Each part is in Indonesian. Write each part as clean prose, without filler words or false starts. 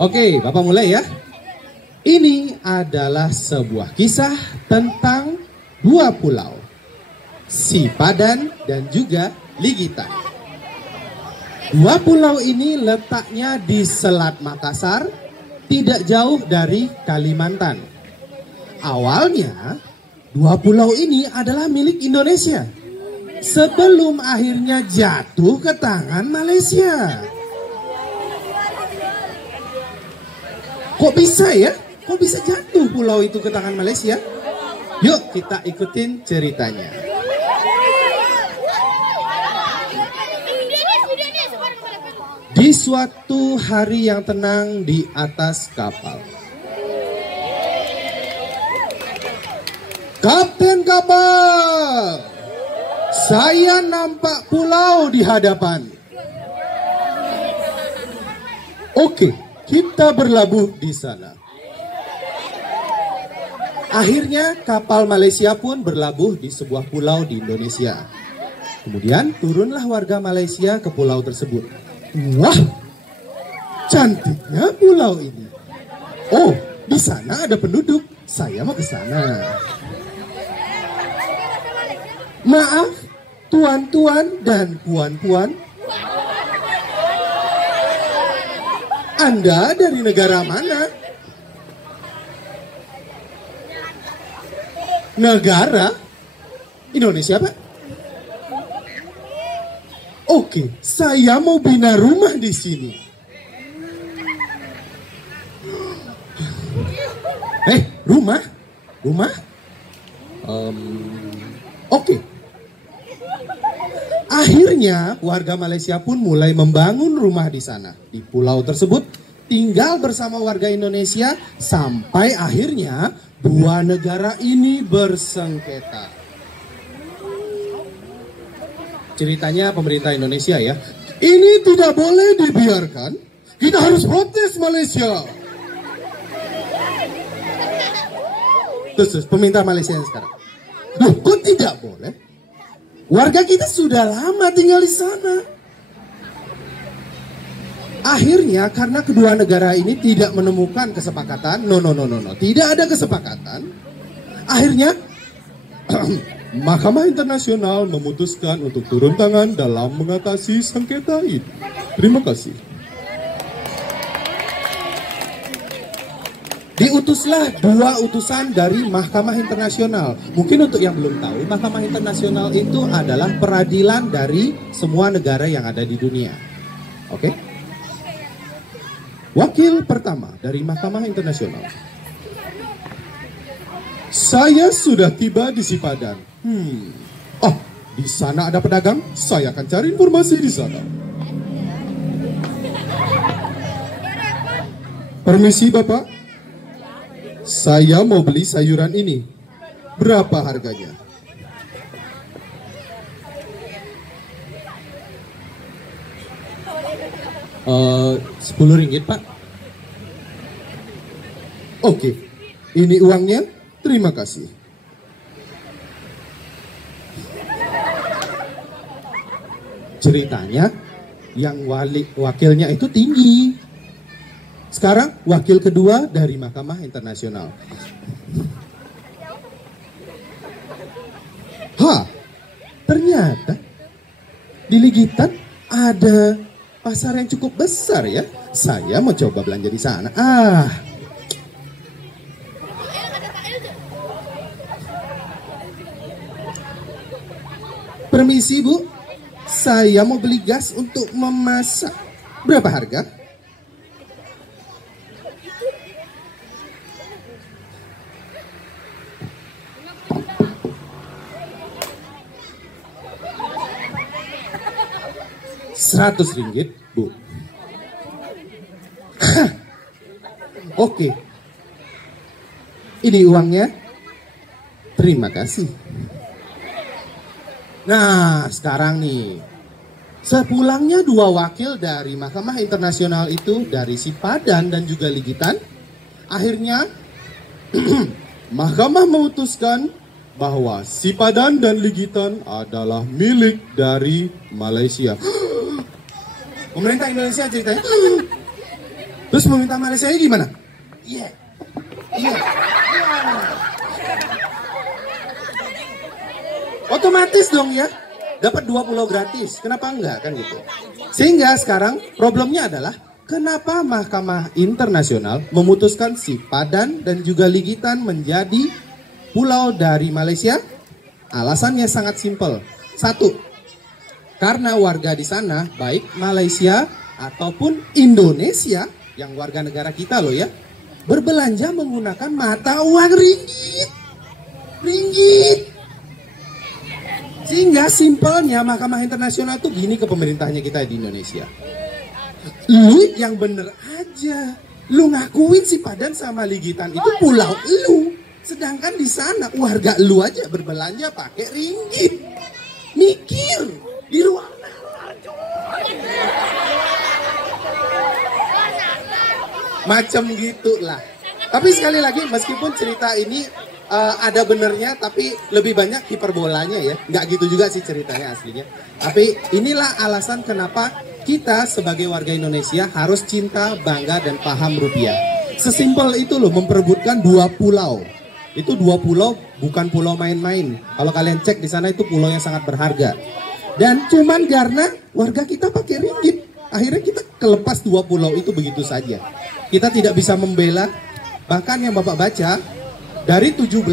Oke, Bapak mulai ya. Ini adalah sebuah kisah tentang dua pulau, Sipadan dan juga Ligitan. Dua pulau ini letaknya di Selat Makassar, tidak jauh dari Kalimantan. Awalnya, dua pulau ini adalah milik Indonesia sebelum akhirnya jatuh ke tangan Malaysia. Kok bisa ya? Kok bisa jatuh pulau itu ke tangan Malaysia? Yuk kita ikutin ceritanya. Di suatu hari yang tenang di atas kapal, Kapten kapal, saya nampak pulau di hadapan. Oke, kita berlabuh di sana. Akhirnya kapal Malaysia pun berlabuh di sebuah pulau di Indonesia. Kemudian turunlah warga Malaysia ke pulau tersebut. Wah, cantiknya pulau ini. Oh, di sana ada penduduk. Saya mau ke sana. Maaf, tuan-tuan dan puan-puan. Anda dari negara mana? Negara Indonesia, Pak? Oke, saya mau bina rumah di sini. Rumah? Rumah? Oke. Akhirnya warga Malaysia pun mulai membangun rumah di sana. Di pulau tersebut tinggal bersama warga Indonesia sampai akhirnya dua negara ini bersengketa. Ceritanya pemerintah Indonesia ya. Ini tidak boleh dibiarkan. Kita harus protes Malaysia. Terus pemerintah Malaysia yang sekarang. Loh, kok tidak boleh? Warga kita sudah lama tinggal di sana. Akhirnya karena kedua negara ini tidak menemukan kesepakatan, tidak ada kesepakatan. Akhirnya Mahkamah Internasional memutuskan untuk turun tangan dalam mengatasi sengketa ini. Terima kasih. Diutuslah dua utusan dari Mahkamah Internasional. Mungkin untuk yang belum tahu, Mahkamah Internasional itu adalah peradilan dari semua negara yang ada di dunia. Oke? Wakil pertama dari Mahkamah Internasional. Saya sudah tiba di Sipadan. Oh, di sana ada pedagang. Saya akan cari informasi di sana. Permisi, Bapak. Saya mau beli sayuran ini. Berapa harganya? RM10, Pak. Oke, ini uangnya. Terima kasih. Ceritanya, yang wakilnya itu tinggi. Sekarang wakil kedua dari Mahkamah Internasional. Ternyata di Ligitan ada pasar yang cukup besar ya. Saya mau coba belanja di sana. Permisi, Bu. Saya mau beli gas untuk memasak. Berapa harga? RM100, Bu. Oke. Ini uangnya. Terima kasih. Nah, sekarang nih. Sepulangnya dua wakil dari Mahkamah Internasional itu dari Sipadan dan juga Ligitan. Akhirnya Mahkamah memutuskan bahwa sipadan dan ligitan adalah milik dari Malaysia. Pemerintah Indonesia ceritanya. Terus pemerintah Malaysia gimana? Iya. Iya. Otomatis dong ya, dapat 2 pulau gratis. Kenapa enggak kan gitu? Sehingga sekarang problemnya adalah kenapa Mahkamah Internasional memutuskan sipadan dan juga ligitan menjadi pulau dari Malaysia? Alasannya sangat simpel. 1, karena warga di sana baik Malaysia ataupun Indonesia yang warga negara kita loh ya, berbelanja menggunakan mata uang ringgit. Sehingga simpelnya Mahkamah Internasional tuh gini ke pemerintahnya kita di Indonesia. Lu yang bener aja, lu ngakuin sipadan sama ligitan itu pulau lu, sedangkan di sana warga lu aja berbelanja pakai ringgit. Mikir di ruang nalar, macam gitulah. Tapi sekali lagi meskipun cerita ini ada benernya, tapi lebih banyak hiperbolanya ya. Nggak gitu juga sih ceritanya aslinya. Tapi inilah alasan kenapa kita sebagai warga Indonesia harus cinta, bangga, dan paham rupiah. Sesimpel itu loh, memperebutkan 2 pulau. Itu 2 pulau bukan pulau main-main. Kalau kalian cek di sana itu pulau yang sangat berharga. Dan cuman karena warga kita pakai ringgit, akhirnya kita kelepas 2 pulau itu begitu saja. Kita tidak bisa membela. Bahkan yang Bapak baca, dari 17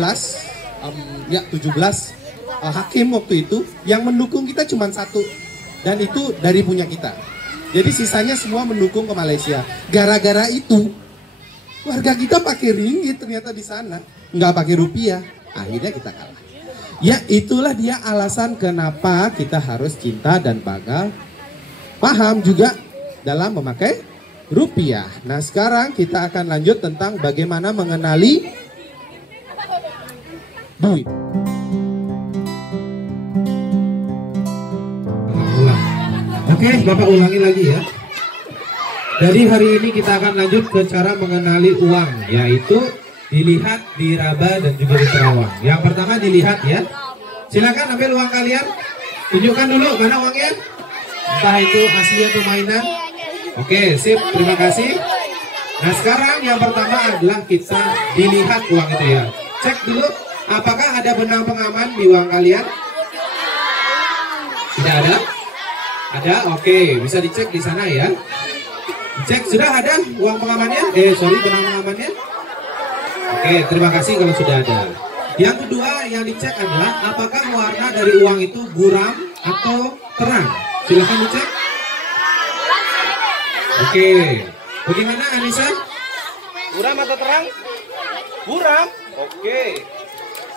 hakim waktu itu yang mendukung kita cuma 1, dan itu dari punya kita. Jadi sisanya semua mendukung ke Malaysia. Gara-gara itu warga kita pakai ringgit ternyata di sana, nggak pakai rupiah. Akhirnya kita kalah. Ya itulah dia alasan kenapa kita harus cinta dan bangga, paham juga dalam memakai rupiah. Nah sekarang kita akan lanjut tentang bagaimana mengenali duit. Oke, Bapak ulangi lagi ya. Jadi hari ini kita akan lanjut ke cara mengenali uang, yaitu dilihat, diraba, dan juga diterawang. Yang pertama dilihat ya. Silakan ambil uang kalian. Tunjukkan dulu mana uangnya. Entah itu asli atau mainan. Oke, sip. Terima kasih. Nah sekarang yang pertama adalah kita dilihat uang itu ya. Cek dulu. Apakah ada benang pengaman di uang kalian? Tidak ada? Ada? Oke, bisa dicek di sana ya. Cek, sudah ada uang pengamannya? Benang pengamannya? Oke, terima kasih kalau sudah ada. Yang kedua yang dicek adalah apakah warna dari uang itu buram atau terang? Silahkan dicek. Oke, bagaimana Anissa? Buram atau terang? Buram. Oke.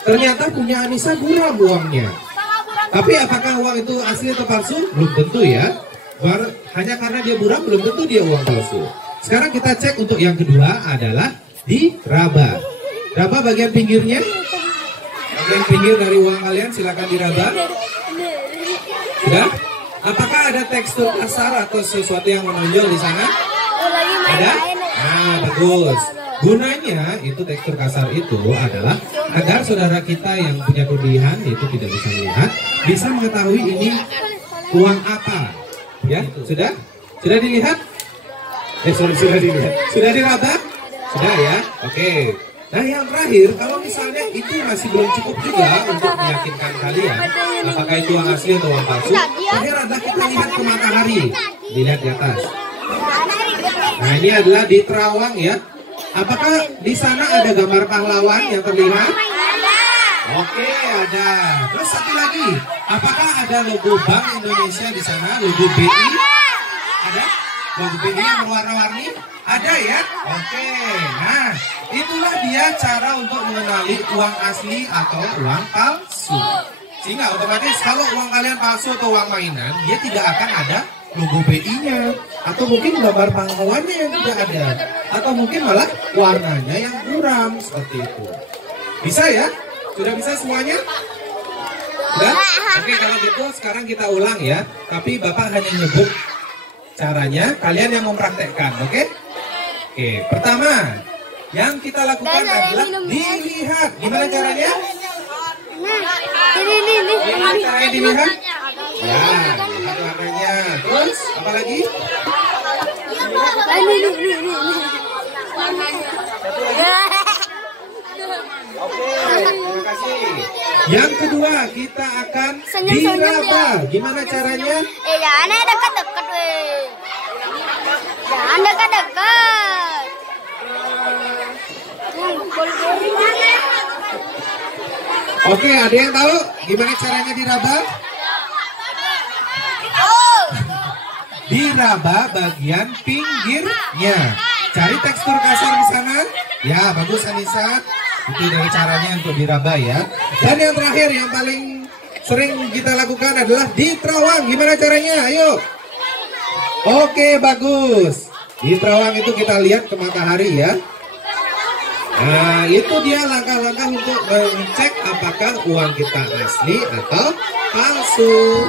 Ternyata punya Anissa buram uangnya. Tapi apakah uang itu asli atau palsu? Belum tentu ya. Hanya karena dia buram belum tentu dia uang palsu. Sekarang kita cek untuk yang kedua adalah diraba. Raba bagian pinggirnya. Bagian pinggir dari uang kalian silakan diraba. Sudah? Apakah ada tekstur kasar atau sesuatu yang menonjol di sana? Ada? Nah, bagus. Gunanya itu tekstur kasar itu adalah agar saudara kita yang punya kelebihan yaitu tidak bisa melihat, bisa mengetahui ini uang apa. Ya, sudah? Sudah dilihat? Sudah dilihat. Sudah diraba? Sudah ya? Oke. Nah yang terakhir, kalau misalnya itu masih belum cukup juga untuk meyakinkan kalian apakah itu uang asli atau uang palsu, terakhir adalah kita lihat ke matahari. Dilihat di atas. Nah ini adalah di terawang ya. Apakah di sana ada gambar pahlawan yang terlihat? Oke, ada. Terus satu lagi, apakah ada logo Bank Indonesia di sana? Logo BI? Ada? Logo BI yang berwarna-warni? Ada ya? Oke. Nah, itulah dia cara untuk mengenali uang asli atau uang palsu. Sehingga otomatis kalau uang kalian palsu atau uang mainan, dia tidak akan ada logo BI-nya, atau mungkin gambar pahlawannya yang tidak ada, atau mungkin malah warnanya yang buram seperti itu. Bisa ya? Sudah bisa semuanya? Sudah? Oke, kalau gitu sekarang kita ulang ya. Tapi Bapak hanya nyebut caranya, kalian yang mempraktekkan, oke? Oke, pertama yang kita lakukan adalah dilihat. Gimana caranya? Gimana caranya dilihat? Ya, lihat warnanya. Terus, apa lagi? Oke, terima kasih. Yang kedua, kita akan diraba. Gimana caranya? Jangan dekat-dekat, weh. Jangan dekat-dekat. Oke, ada yang tahu gimana caranya diraba? Diraba bagian pinggirnya. Cari tekstur kasar di sana. Ya, bagus Anissa. Itu dari caranya untuk diraba ya. Dan yang terakhir yang paling sering kita lakukan adalah diterawang. Gimana caranya? Ayo. Oke, bagus. Diterawang itu kita lihat ke matahari ya. Nah, itu dia langkah-langkah untuk mengecek apakah uang kita asli atau palsu.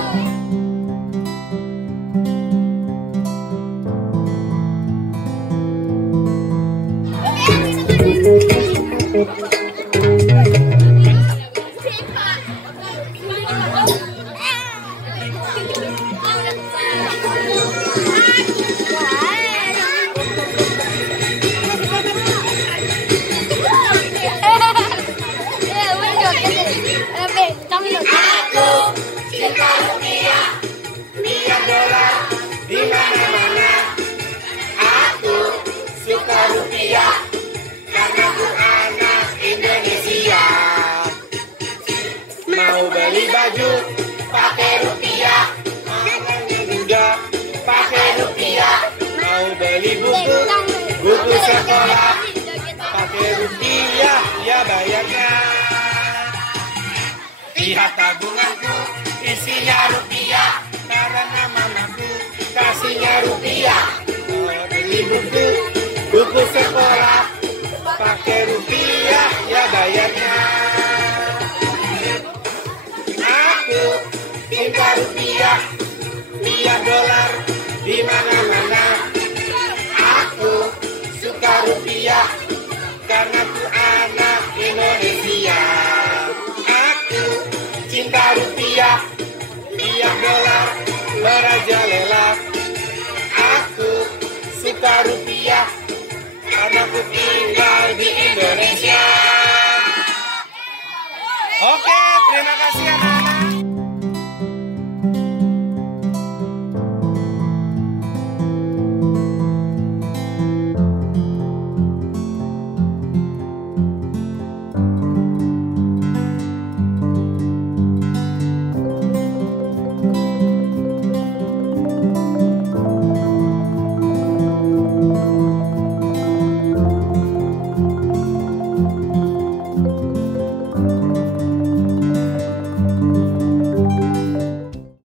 Mau beli baju pakai rupiah, makannya juga pakai rupiah. Mau beli buku sekolah pakai rupiah, ya bayarnya. Lihat tabunganku isinya rupiah, karena mamaku kasihnya rupiah. Mau beli buku sekolah pakai rupiah, ya bayarnya. Cinta rupiah, rupiah dolar di mana-mana. Aku suka rupiah karena ku anak Indonesia. Aku cinta rupiah, rupiah dolar merajalela. Aku suka rupiah karena ku tinggal di Indonesia. Oke, terima kasih.